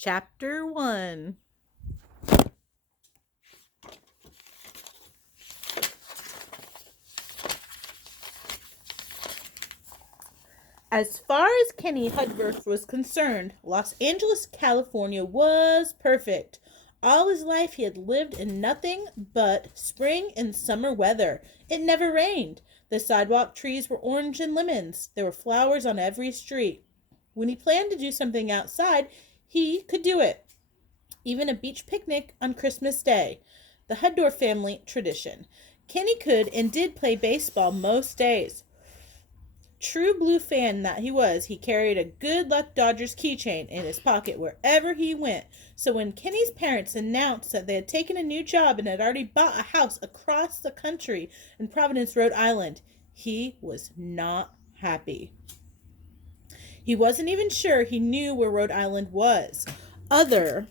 Chapter 1. As far as Kenny Hudworth was concerned, Los Angeles, California was perfect. All his life he had lived in nothing but spring and summer weather. It never rained. The sidewalk trees were orange and lemons. There were flowers on every street. When he planned to do something outside, he could do it. Even a beach picnic on Christmas Day, the Huddorf family tradition. Kenny could and did play baseball most days. True blue fan that he was, he carried a Good Luck Dodgers keychain in his pocket wherever he went. So when Kenny's parents announced that they had taken a new job and had already bought a house across the country in Providence, Rhode Island, he was not happy. He wasn't even sure he knew where Rhode Island was, other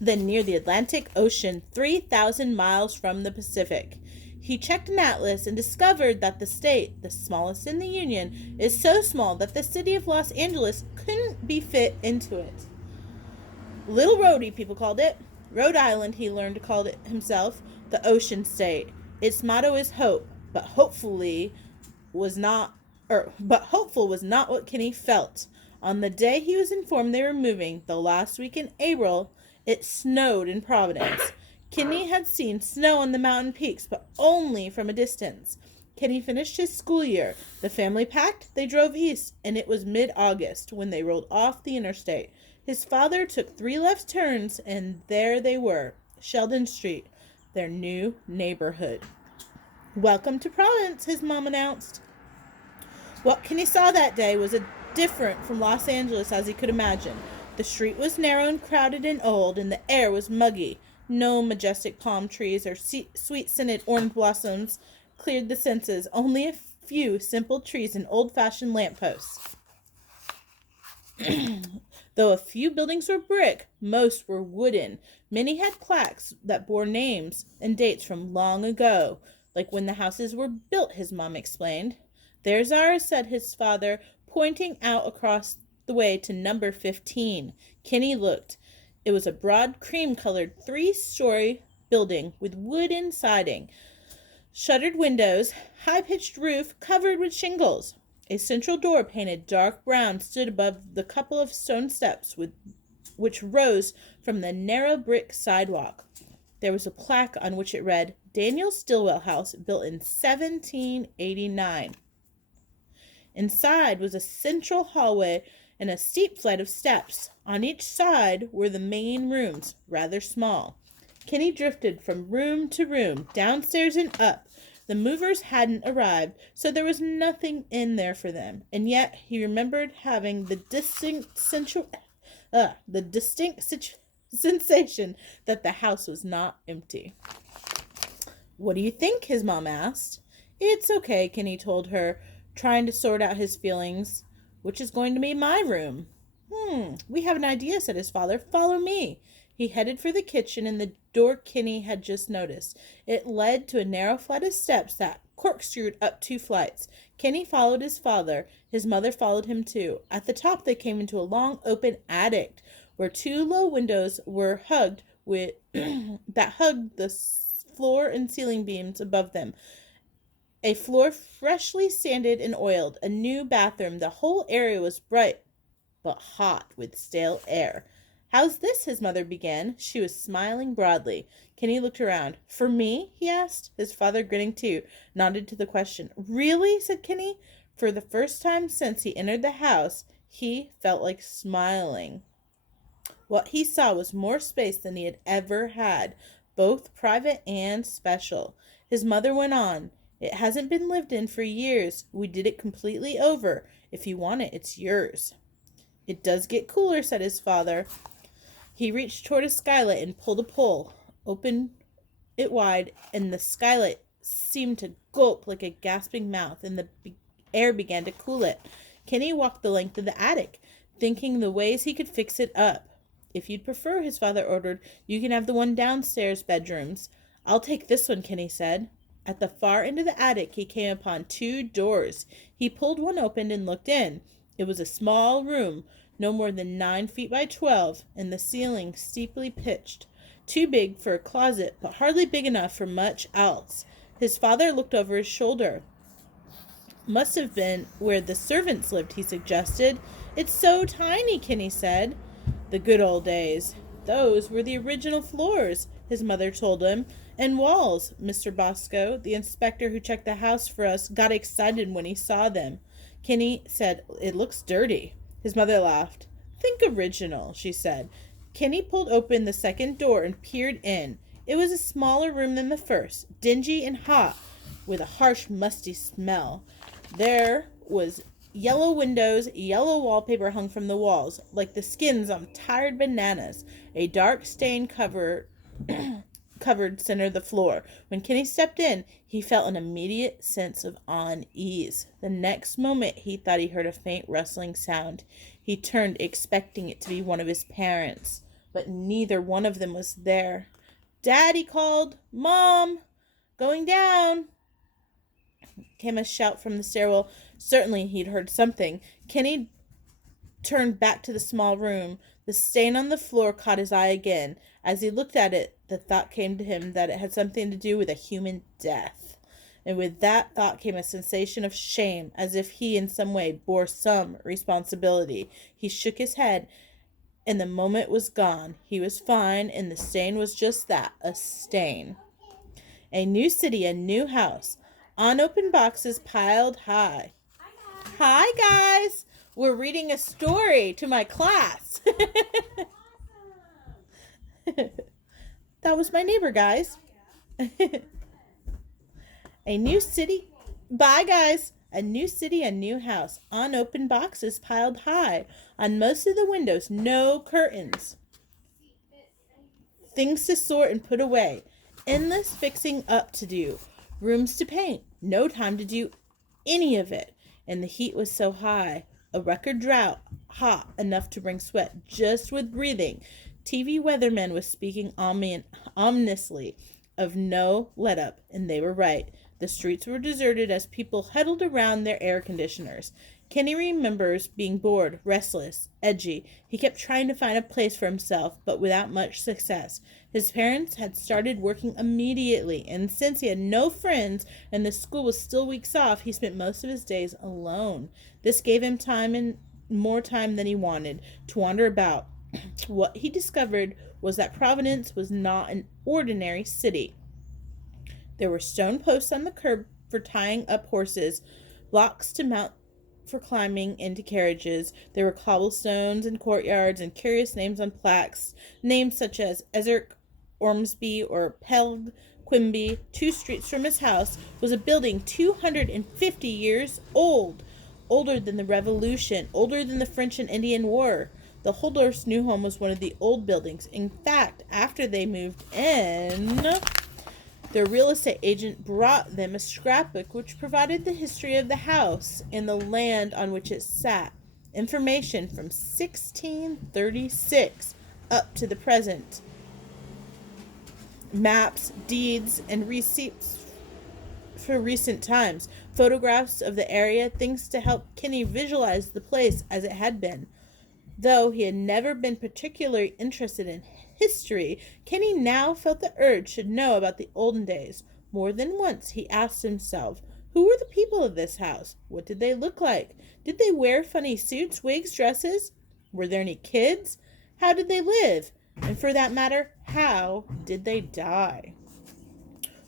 than near the Atlantic Ocean, 3,000 miles from the Pacific. He checked an atlas and discovered that the state, the smallest in the Union, is so small that the city of Los Angeles couldn't be fit into it. Little Rhodey, people called it. Rhode Island, he learned to call it himself, the Ocean State. Its motto is hope, but hopeful was not what Kenny felt. On the day he was informed they were moving, the last week in April, it snowed in Providence. Kenny had seen snow on the mountain peaks, but only from a distance. Kenny finished his school year. The family packed, they drove east, and it was mid-August when they rolled off the interstate. His father took 3 left turns, and there they were, Sheldon Street, their new neighborhood. "Welcome to Providence," his mom announced. What Kenny saw that day was different from Los Angeles as he could imagine. The street was narrow and crowded and old, and the air was muggy. No majestic palm trees or sweet-scented orange blossoms cleared the senses. Only a few simple trees and old-fashioned lampposts. Though a few buildings were brick, most were wooden. Many had plaques that bore names and dates from long ago, like when the houses were built, his mom explained. "There's ours," said his father, pointing out across the way to number 15. Kenny looked. It was a broad cream-colored 3-story building with wooden siding, shuttered windows, high-pitched roof covered with shingles. A central door painted dark brown stood above the couple of stone steps which rose from the narrow brick sidewalk. There was a plaque on which it read, "Daniel Stillwell House, built in 1789. Inside was a central hallway and a steep flight of steps. On each side were the main rooms, rather small. Kenny drifted from room to room, downstairs and up. The movers hadn't arrived, so there was nothing in there for them, and yet he remembered having the distinct sensation that the house was not empty. "What do you think?" his mom asked. "It's okay," Kenny told her, trying to sort out his feelings. "Which is going to be my room?" We have an idea," said his father. "Follow me." He headed for the kitchen and the door Kenny had just noticed. It led to a narrow flight of steps that corkscrewed up 2 flights. Kenny followed his father. His mother followed him too. At the top they came into a long open attic where 2 low windows were hugged with that hugged the floor and ceiling beams above them. A floor freshly sanded and oiled, a new bathroom. The whole area was bright but hot with stale air. "How's this?" his mother began. She was smiling broadly. Kenny looked around. "For me?" he asked. His father, grinning too, nodded to the question. "Really?" said Kenny. For the first time since he entered the house, he felt like smiling. What he saw was more space than he had ever had, both private and special. His mother went on. "It hasn't been lived in for years. We did it completely over. If you want it, it's yours." "It does get cooler," said his father. He reached toward a skylight and pulled a pull, opened it wide, and the skylight seemed to gulp like a gasping mouth, and the air began to cool it. Kenny walked the length of the attic, thinking the ways he could fix it up. "If you'd prefer," his father ordered, "you can have the one downstairs bedrooms." "I'll take this one," Kenny said. At the far end of the attic, he came upon 2 doors. He pulled one open and looked in. It was a small room, no more than 9 feet by 12, and the ceiling steeply pitched. Too big for a closet, but hardly big enough for much else. His father looked over his shoulder. Must have been where the servants lived, he suggested. It's so tiny, Kenny said. The good old days. Those were the original floors, his mother told him. And walls. Mr. Bosco, the inspector who checked the house for us, got excited when he saw them. Kenny said, It looks dirty. His mother laughed. Think original, she said. Kenny pulled open the second door and peered in. It was a smaller room than the first, dingy and hot, with a harsh, musty smell. There was yellow windows, yellow wallpaper hung from the walls, like the skins on tired bananas. A dark stain covered center the floor. When Kenny stepped in, he felt an immediate sense of unease. The next moment, he thought he heard a faint rustling sound. He turned, expecting it to be one of his parents, but neither one of them was there. Dad, he called. Mom, going down. Came a shout from the stairwell. Certainly he'd heard something. Kenny turned back to the small room. The stain on the floor caught his eye again. As he looked at it, the thought came to him that it had something to do with a human death. And with that thought came a sensation of shame, as if he in some way bore some responsibility. He shook his head, and the moment was gone. He was fine, and the stain was just that, a stain. A new city, a new house. Unopened boxes piled high. Hi, guys. We're reading a story to my class. That was my neighbor, guys. A new city. Bye, guys. A new city, a new house. Unopened boxes piled high. On most of the windows, no curtains. Things to sort and put away. Endless fixing up to do. Rooms to paint. No time to do any of it. And the heat was so high. A record drought. Hot enough to bring sweat just with breathing. TV weatherman was speaking ominously of no let-up, and they were right. The streets were deserted as people huddled around their air conditioners. Kenny remembers being bored, restless, edgy. He kept trying to find a place for himself, but without much success. His parents had started working immediately, and since he had no friends and the school was still weeks off, he spent most of his days alone. This gave him time and more time than he wanted to wander about. What he discovered was that Providence was not an ordinary city. There were stone posts on the curb for tying up horses, blocks to mount for climbing into carriages. There were cobblestones and courtyards and curious names on plaques, names such as Ezek Ormsby or Pelg Quimby. 2 streets from his house was a building 250 years old, older than the Revolution, older than the French and Indian War. The Holdorf's new home was one of the old buildings. In fact, after they moved in, their real estate agent brought them a scrapbook which provided the history of the house and the land on which it sat. Information from 1636 up to the present. Maps, deeds, and receipts for recent times. Photographs of the area, things to help Kenny visualize the place as it had been. Though he had never been particularly interested in history, Kenny now felt the urge to know about the olden days. More than once he asked himself, who were the people of this house? What did they look like? Did they wear funny suits, wigs, dresses? Were there any kids? How did they live? And for that matter, how did they die?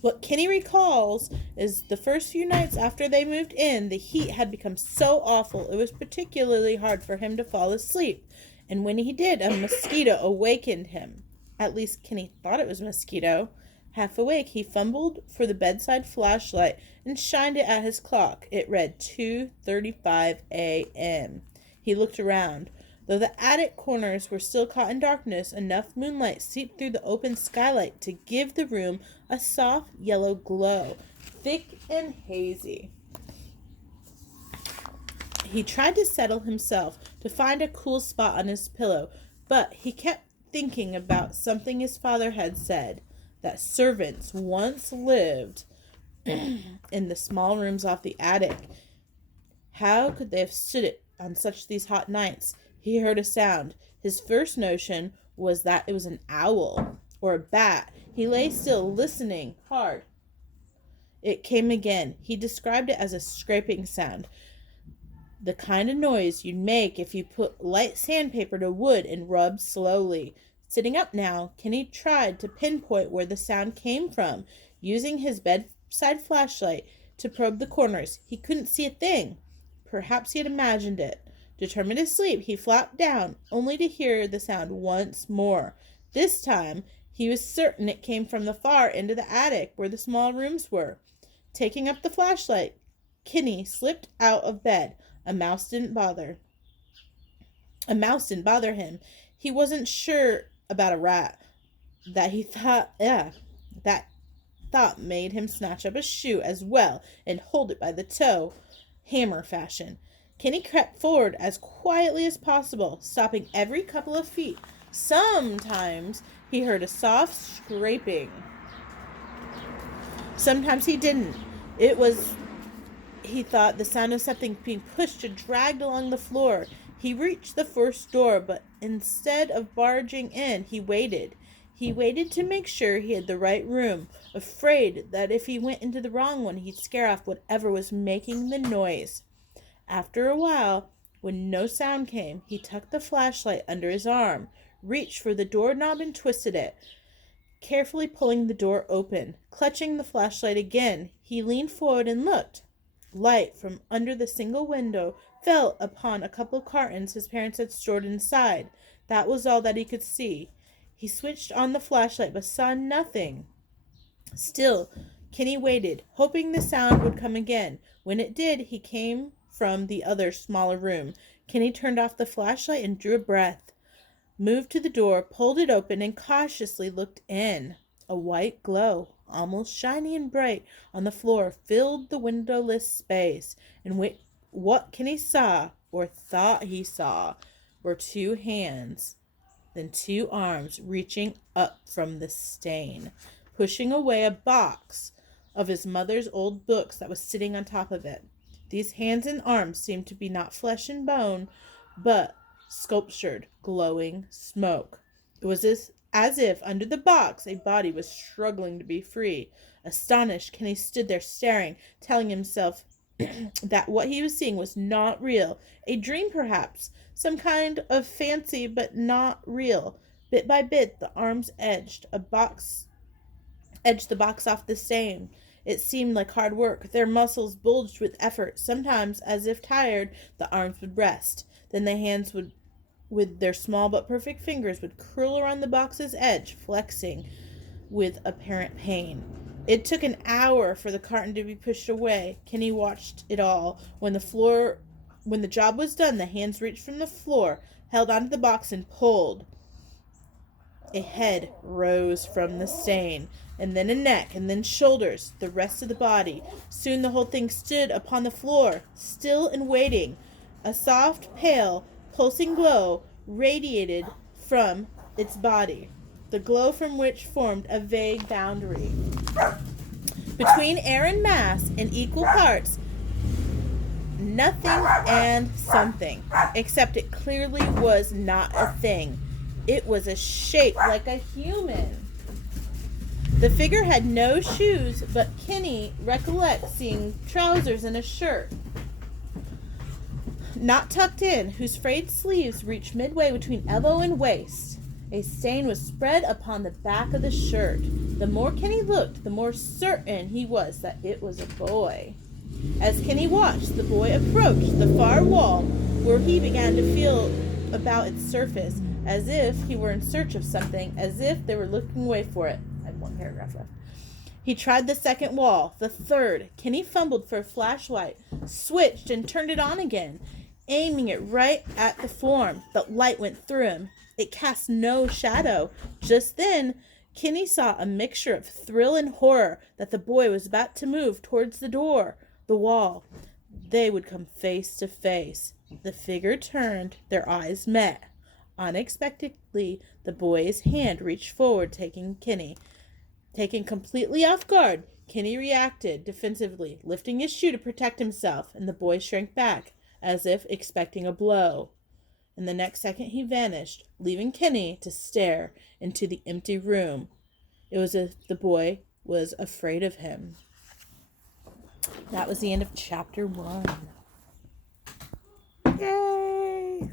What Kenny recalls is the first few nights after they moved in, the heat had become so awful it was particularly hard for him to fall asleep. And when he did, a mosquito awakened him. At least Kenny thought it was a mosquito. Half awake, he fumbled for the bedside flashlight and shined it at his clock. It read 2:35 a.m. He looked around. Though the attic corners were still caught in darkness, enough moonlight seeped through the open skylight to give the room a soft yellow glow, thick and hazy. He tried to settle himself, to find a cool spot on his pillow, but he kept thinking about something his father had said, that servants once lived in the small rooms off the attic. How could they have stood it on such these hot nights, he heard a sound. His first notion was that it was an owl or a bat. He lay still, listening hard. It came again. He described it as a scraping sound, the kind of noise you'd make if you put light sandpaper to wood and rubbed slowly. Sitting up now, Kenny tried to pinpoint where the sound came from, using his bedside flashlight to probe the corners. He couldn't see a thing. Perhaps he had imagined it. Determined to sleep, he flopped down, only to hear the sound once more. This time, he was certain it came from the far end of the attic, where the small rooms were. Taking up the flashlight, Kenny slipped out of bed. A mouse didn't bother him. He wasn't sure about a rat. That thought made him snatch up a shoe as well and hold it by the toe, hammer fashion. Kenny crept forward as quietly as possible, stopping every couple of feet. Sometimes he heard a soft scraping. Sometimes he didn't. It was, he thought, the sound of something being pushed or dragged along the floor. He reached the first door, but instead of barging in, he waited. He waited to make sure he had the right room, afraid that if he went into the wrong one, he'd scare off whatever was making the noise. After a while, when no sound came, he tucked the flashlight under his arm, reached for the doorknob and twisted it, carefully pulling the door open. Clutching the flashlight again, he leaned forward and looked. Light from under the single window fell upon a couple of cartons his parents had stored inside. That was all that he could see. He switched on the flashlight but saw nothing. Still, Kenny waited, hoping the sound would come again. When it did, he came from the other, smaller room. Kenny turned off the flashlight and drew a breath, moved to the door, pulled it open, and cautiously looked in. A white glow, almost shiny and bright, on the floor filled the windowless space, and what Kenny saw, or thought he saw, were two hands, then two arms reaching up from the stain, pushing away a box of his mother's old books that was sitting on top of it. These hands and arms seemed to be not flesh and bone, but sculptured, glowing smoke. It was as if under the box a body was struggling to be free. Astonished, Kenny stood there staring, telling himself that what he was seeing was not real. A dream, perhaps. Some kind of fancy, but not real. Bit by bit, the arms edged the box off the stain. It seemed like hard work. Their muscles bulged with effort. Sometimes, as if tired, the arms would rest. Then the hands would, with their small but perfect fingers, would curl around the box's edge, flexing with apparent pain. It took an hour for the carton to be pushed away. Kenny watched it all. When the job was done, the hands reached from the floor, held onto the box, and pulled. A head rose from the stain, and then a neck, and then shoulders, the rest of the body. Soon the whole thing stood upon the floor, still and waiting. A soft, pale, pulsing glow radiated from its body, the glow from which formed a vague boundary between air and mass in equal parts. Nothing and something, except it clearly was not a thing. It was a shape like a human. The figure had no shoes, but Kenny recollects seeing trousers and a shirt, not tucked in, whose frayed sleeves reached midway between elbow and waist. A stain was spread upon the back of the shirt. The more Kenny looked, the more certain he was that it was a boy. As Kenny watched, the boy approached the far wall, where he began to feel about its surface, as if he were in search of something, as if they were looking away for it. I have one paragraph left. He tried the second wall, the third. Kenny fumbled for a flashlight, switched, and turned it on again, aiming it right at the form. The light went through him. It cast no shadow. Just then, Kenny saw a mixture of thrill and horror that the boy was about to move towards the door, the wall. They would come face to face. The figure turned. Their eyes met. Unexpectedly, the boy's hand reached forward, taking Kenny. Taken completely off guard, Kenny reacted defensively, lifting his shoe to protect himself, and the boy shrank back. as if expecting a blow. And the next second he vanished, leaving Kenny to stare into the empty room. It was as if the boy was afraid of him. That was the end of chapter 1. Yay!